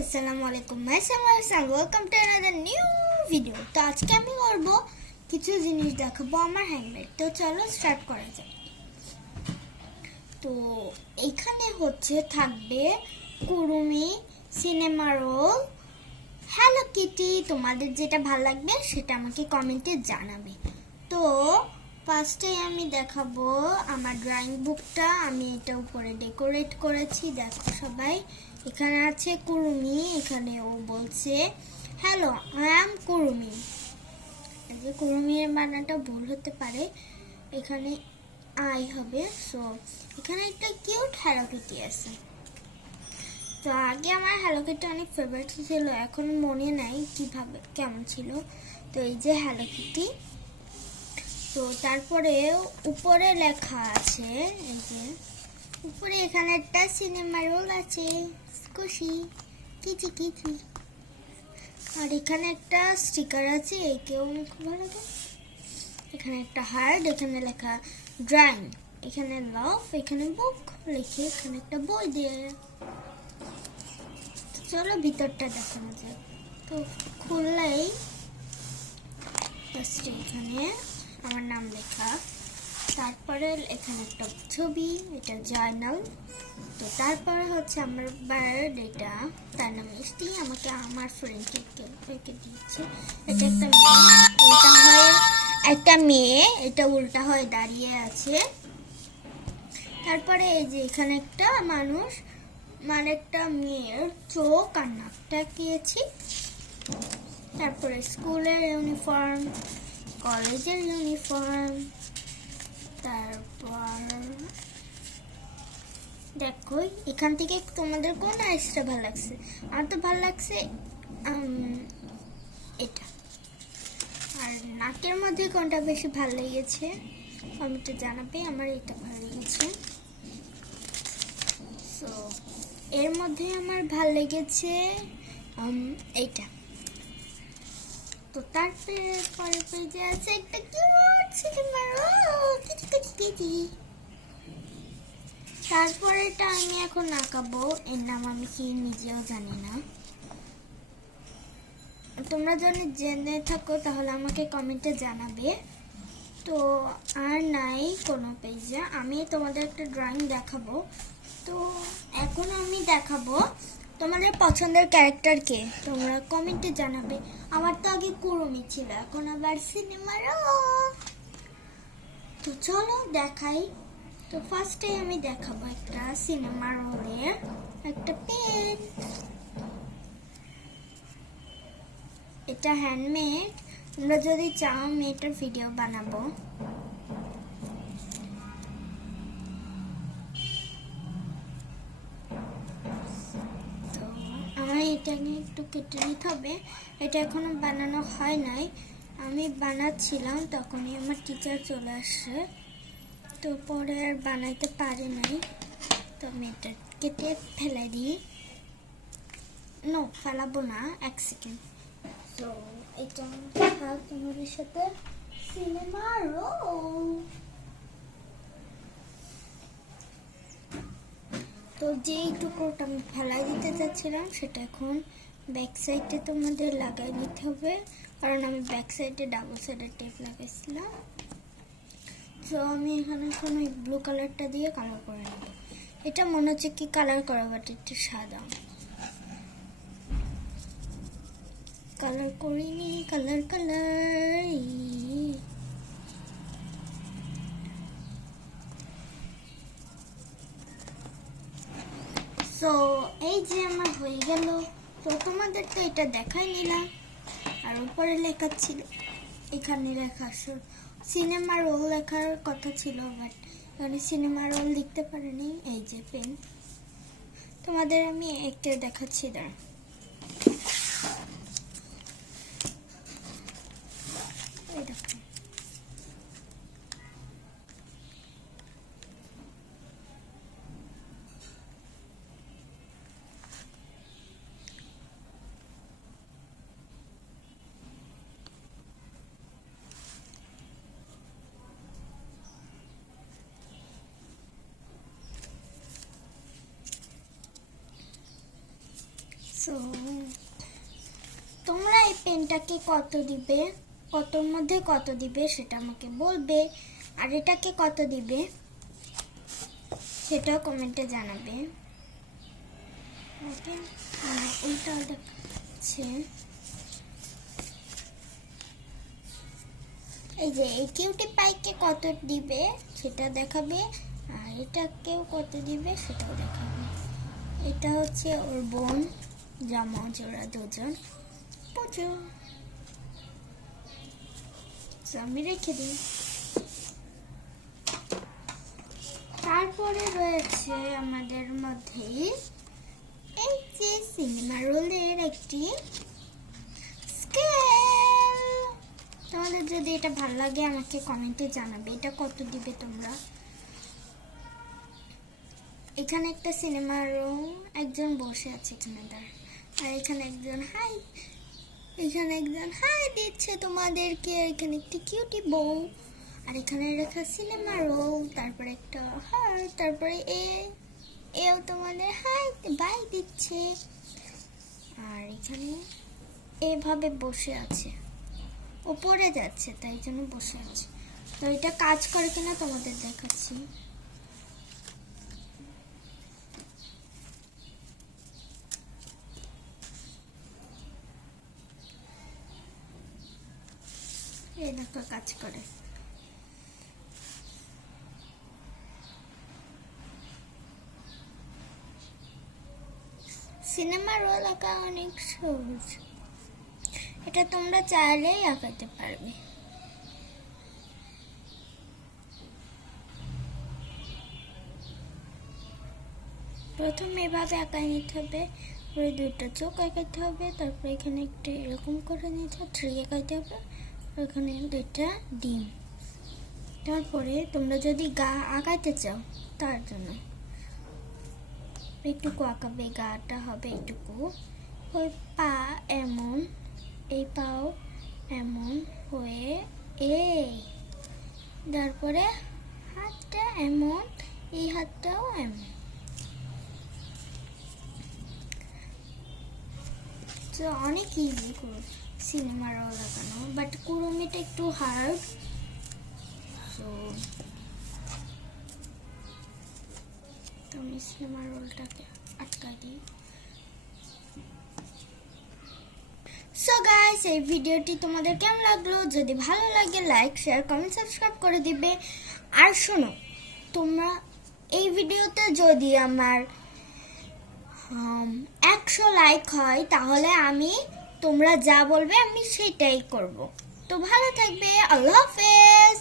আসসালামু আলাইকুম মাই সামার welcome to another new video. তো আজকে আমি করব কিছু জিনিস দেখাবো আমার হ্যান্ডমেড। তো চলো স্টার্ট করা যাক। তো এইখানে থাকবে কুরুমি, সিনেমা রোল, হ্যালো কিটি। তোমাদের যেটা ভালো লাগবে সেটা আমাকে কমেন্টে জানাবে। তো ফার্স্টে আমি দেখাবো আমার ড্রয়িং বুকটা। আমি এটা উপরে ডেকোরেট করেছি, দেখো সবাই। এখানে আছে কুরুমি, এখানে ও বলছে হ্যালো আই অ্যাম কুরুমি। যে কুরুমির বানানটা ভুল হতে পারে, এখানে আই হবে। সো এখানে একটা কিউট হ্যালো কিটি আছে। তো আগে আমার হ্যালো কিটি অনেক ফেভারিট ছিল, এখন মনে নাই কিভাবে কেমন ছিল। তো এই যে হ্যালো কিটি। তো তারপরে উপরে লেখা আছে, এই যে উপরে এখানে একটা সিনেমা রোল আছে, খুশি কিচি কিচি। আর এখানে একটা স্টিকার আছে, একেও আমার খুব ভালো লাগে। এখানে একটা হার্ট, এখানে লেখা ড্রয়িং, এখানে লাভ, এখানে বুক লিখে এখানে একটা বই দিয়ে। চলো ভিতরটা দেখানো যায়। তো খুললেই ফার্স্টে এখানে আমার নাম লেখা, তারপরে এখানে একটা ছবি, এটা জার্নাল। তো তারপরে আমার বার্থডেটা, তার নাম মিষ্টি, আমাকে আমার ফ্রেন্ডকে দিয়েছে। এটা একটা মেয়ে, উল্টা হয়ে একটা মেয়ে, এটা উল্টা হয়ে দাঁড়িয়ে আছে। তারপরে এই যে এখানে একটা মানুষ, মানে একটা মেয়ের চোখ আর নাকটা আঁকিয়েছি। তারপরে স্কুলের ইউনিফর্ম, কলেজের ইউনিফর্ম। তারপর দেখো এখান থেকে তোমাদের কোন আইসটা ভালো লাগছে। আমার তো ভালো লাগছে এটা। আর নাকের মধ্যে কোনটা বেশি ভালো লেগেছে কমেন্টে জানাবে। আমার এটা ভালো লেগেছে। সো এর মধ্যে আমার ভালো লেগেছে এইটা। তো তারপরে পরে পেজে আছে একটা কিউট সিনেমা রোল, কিচি কিচি কিচি। তারপরে এটা আমি এখন আঁকাবো, এর নাম আমি কি নিজেও জানি না। তোমরা যদি জেনে থাকো তাহলে আমাকে কমেন্টে জানাবে। তো আর নাই কোনো পেজে, আমি তোমাদের একটা ড্রয়িং দেখাবো। তো এখন আমি দেখাবো তোমাদের পছন্দের ক্যারেক্টার কে, তোমরা কমেন্টে জানাবে। আমার তো আগে কুরুমি ছিল, এখন আবার সিনেমা রোল। তো চলো দেখাই। তো ফার্স্টে আমি দেখাবো একটা সিনেমা রোলের একটা পেন। এটা হ্যান্ডমেড, তোমরা যদি চাও আমি এটার ভিডিও বানাবো। তো আমার এটা নিয়ে একটু কেটে নিতে হবে। এটা এখনো বানানো হয় নাই, আমি বানাচ্ছিলাম তখনই আমার টিচার চলে আসছে। তো পরে আর বানাইতে পারি নাই, তো আমি এটা কেটে ফেলে দিই। নো, ফেলাবো না, এক সেকেন্ড। তো এটা থাক তোমাদের সাথে সিনেমা রোল। তো যেই টুকরোটা আমি ফেলাই দিতে চাচ্ছিলাম সেটা এখন ব্যাক সাইডে তোমাদের লাগাই নিতে হবে, কারণ আমি ব্যাক সাইডে ডাবল সাইডের টেপ লাগাইছিলাম। তো আমি এখানে এখন ওই ব্লু কালারটা দিয়ে কালার করে নেব। এটা মনে হচ্ছে কি কালার করা, বাট একটু সাদা। কালার করিনি, কালার কালার। সো এই যে আমার হয়ে গেল। তো তোমাদের তো এটা দেখাই নিলাম। আর উপরে লেখা ছিল, এখানে লেখা সিনেমা রোল লেখার কথা ছিল, বাট এখানে সিনেমা রোল লিখতে পারিনি। এই যে পেন, তোমাদের আমি একটা দেখাচ্ছি, দাঁড়া। এই দেখো, সো তোমরা এই পেনটাকে কত দিবে, কতর মধ্যে কত দিবে সেটা আমাকে বলবে, আর এটাকে কত দিবে সেটাও কমেন্টে জানাবে। ওকে, ওইটা দেখাচ্ছে এই যে এই কিউটি পাইকে কত দিবে সেটা দেখাবে, আর এটাকেও কত দিবে সেটাও দেখাবে। এটা হচ্ছে ওর বোন, জামা জোড়া দুজন, পুজো। আমি রেখে দিই। তারপরে রয়েছে আমাদের মধ্যে এই যে সিনেমা রোলের একটি স্কেল। তোমাদের যদি এটা ভালো লাগে আমাকে কমেন্টে জানাবে এটা কত দিবে তোমরা। এখানে একটা সিনেমা রুম, একজন বসে আছে এখানে আর এখানে একজন হাই, এখানে একজন হাই দিচ্ছে তোমাদেরকে। এখানে একটি কিউটি বউ, আর এখানে লেখা সিনেমা রোল, তারপরে একটা হার্ট, তারপরে এও তোমাদের হাই বাই দিচ্ছে। আর এখানে এভাবে বসে আছে, উপরে যাচ্ছে তাই জন্য বসে আছে। তো এটা কাজ করে কিনা তোমাদের দেখাচ্ছি। এই দেখো কাজ করে। সিনেমা রোল আঁকা অনেক সহজ, এটা তোমরা চাইলেই আঁকাতে পারবে। প্রথমে এভাবে আঁকাই নিতে হবে, তারপরে দুটো চোখ আঁকাতে হবে, তারপরে এখানে একটা এরকম করে নিতে হবে, ট্রি আঁকাতে হবে, এখানে দুইটা ডিম। তারপরে তোমরা যদি গা আঁকাইতে চাও তার জন্য এইটুকু আঁকাবে, গাটা হবে এইটুকু, ওই পা এমন, এই পাও এমন হয়ে এই, তারপরে হাতটা এমন, এই হাতটাও এমন। তো অনেক ইজি সিনেমা রোল লাগানো, বাট কুরুমিটা একটু হার্ড। সো আমি সিনেমা রোলটাকে আটকা দিই। সো গাইস, এই ভিডিওটি তোমাদের কেমন লাগলো? যদি ভালো লাগে লাইক শেয়ার কমেন্ট সাবস্ক্রাইব করে দিবে। আর শোনো, তোমরা এই ভিডিওতে যদি আমার 100 লাইক হয় তাহলে আমি তোমরা যা বলবে আমি সেটাই করব। তো ভালো থাকবে, আল্লাহ হাফেজ।